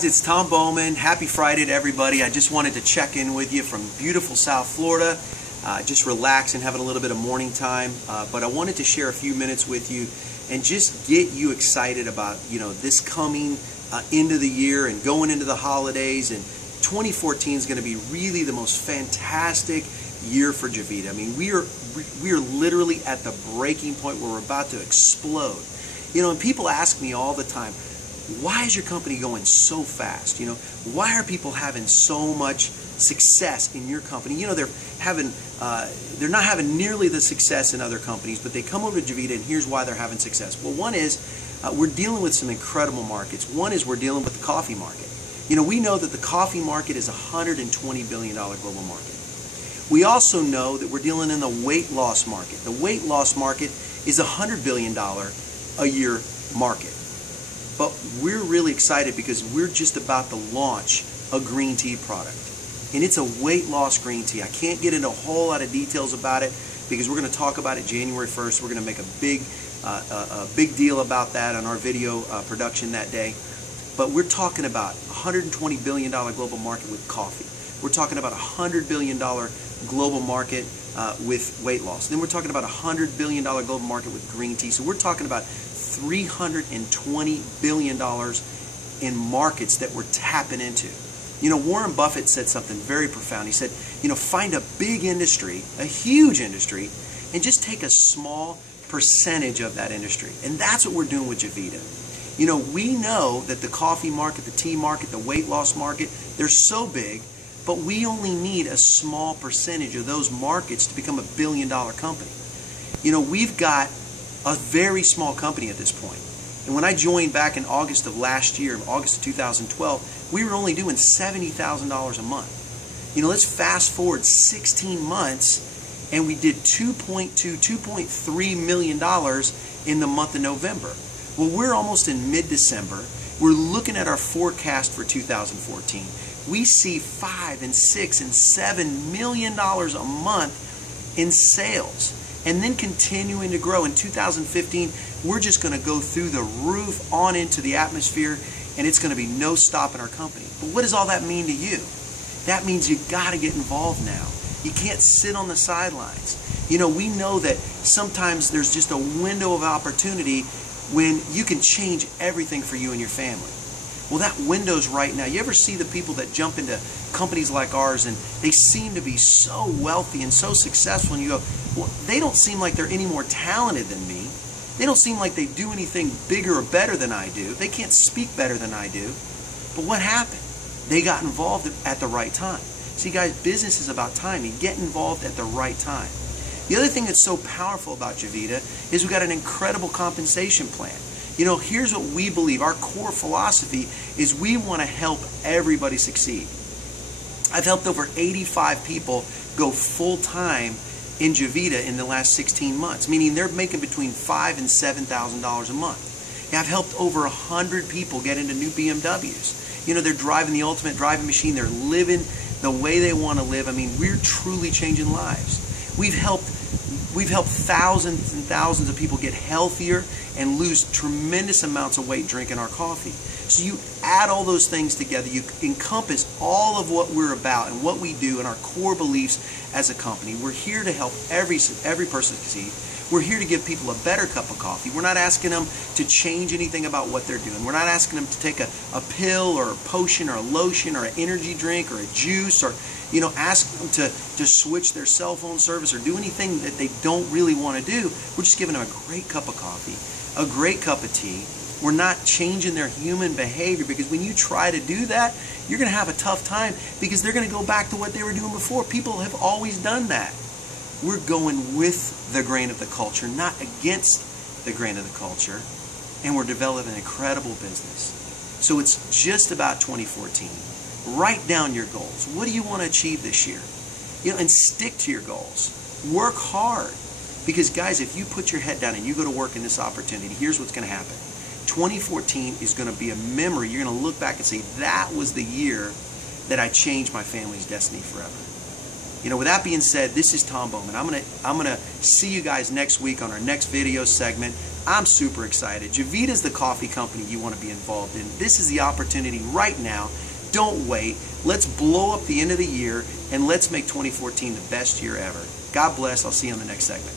It's Tom Bowman. Happy Friday to everybody. I just wanted to check in with you from beautiful South Florida. Just relaxing, having a little bit of morning time. But I wanted to share a few minutes with you and just get you excited about, this coming end of the year and going into the holidays. And 2014 is going to be really the most fantastic year for Javita. I mean, we are literally at the breaking point where we're about to explode. And people ask me all the time, why is your company going so fast? Why are people having so much success in your company? They're not having nearly the success in other companies, but they come over to Javita, and here's why they're having success. Well, one is we're dealing with some incredible markets. One is we're dealing with the coffee market. We know that the coffee market is a $120 billion global market. We also know that we're dealing in the weight loss market. The weight loss market is a $100 billion a year market. But we're really excited because we're just about to launch a green tea product. And it's a weight loss green tea. I can't get into a whole lot of details about it because we're going to talk about it January 1st. We're going to make a big deal about that on our video production that day. But we're talking about a $120 billion global market with coffee. We're talking about a $100 billion global market with weight loss. Then we're talking about a $100 billion global market with green tea. So we're talking about $320 billion in markets that we're tapping into. Warren Buffett said something very profound. He said, find a big industry, a huge industry, and just take a small percentage of that industry. And that's what we're doing with Javita. We know that the coffee market, the tea market, the weight loss market, they're so big, but we only need a small percentage of those markets to become $1 billion company. We've got a very small company at this point. And when I joined back in August of last year, August of 2012, we were only doing $70,000 a month. Let's fast forward 16 months and we did $2.3 million in the month of November. Well, we're almost in mid-December. We're looking at our forecast for 2014. We see $5 and $6 and $7 million a month in sales. And then continuing to grow. In 2015, we're just going to go through the roof on into the atmosphere, and it's going to be no stopping our company. But what does all that mean to you? That means you got to get involved now. You can't sit on the sidelines. We know that sometimes there's just a window of opportunity when you can change everything for you and your family. Well, that window's right now. You ever see the people that jump into companies like ours and they seem to be so wealthy and so successful, and you go, well, they don't seem like they're any more talented than me. They don't seem like they do anything bigger or better than I do. They can't speak better than I do. But what happened? They got involved at the right time. See, guys, business is about timing. Get involved at the right time. The other thing that's so powerful about Javita is we've got an incredible compensation plan. Here's what we believe. Our core philosophy is we want to help everybody succeed. I've helped over 85 people go full-time in Javita in the last 16 months, meaning they're making between $5,000 and $7,000 a month. I've helped over 100 people get into new BMWs. They're driving the ultimate driving machine. They're living the way they want to live. I mean, we're truly changing lives. We've helped thousands and thousands of people get healthier and lose tremendous amounts of weight drinking our coffee. So you add all those things together, you encompass all of what we're about and what we do and our core beliefs as a company. We're here to help every person succeed. We're here to give people a better cup of coffee. We're not asking them to change anything about what they're doing. We're not asking them to take a pill or a potion or a lotion or an energy drink or a juice or ask them to switch their cell phone service or do anything that they don't really want to do. We're just giving them a great cup of coffee, a great cup of tea. We're not changing their human behavior, because when you try to do that, you're going to have a tough time because they're going to go back to what they were doing before. People have always done that. We're going with the grain of the culture, not against the grain of the culture, and we're developing an incredible business. So it's just about 2014. Write down your goals. What do you want to achieve this year? And stick to your goals. Work hard. Because guys, if you put your head down and you go to work in this opportunity, here's what's going to happen. 2014 is going to be a memory. You're going to look back and say, that was the year that I changed my family's destiny forever. With that being said, this is Tom Bowman. I'm gonna see you guys next week on our next video segment. I'm super excited. Javita is the coffee company you want to be involved in. This is the opportunity right now. Don't wait. Let's blow up the end of the year and let's make 2014 the best year ever. God bless. I'll see you on the next segment.